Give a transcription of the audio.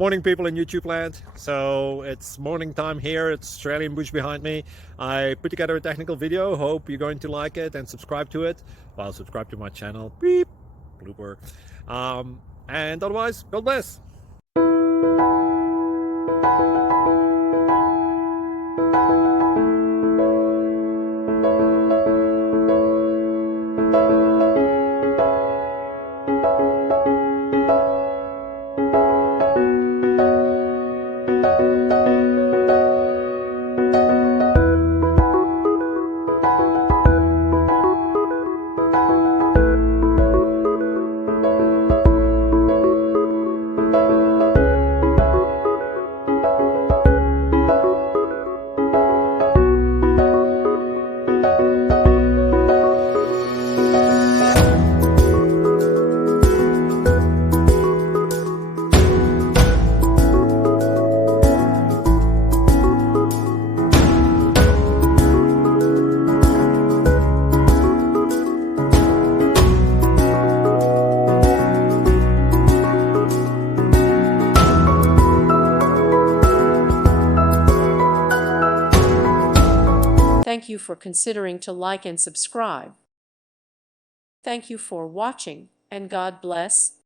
Morning, people in YouTube land. So it's morning time here. It's Australian bush behind me. I put together a technical video. Hope you're going to like it and subscribe to it. Well, subscribe to my channel. Beep. Blooper. And otherwise, God bless. Thank you for considering to like and subscribe. Thank you for watching, and God bless.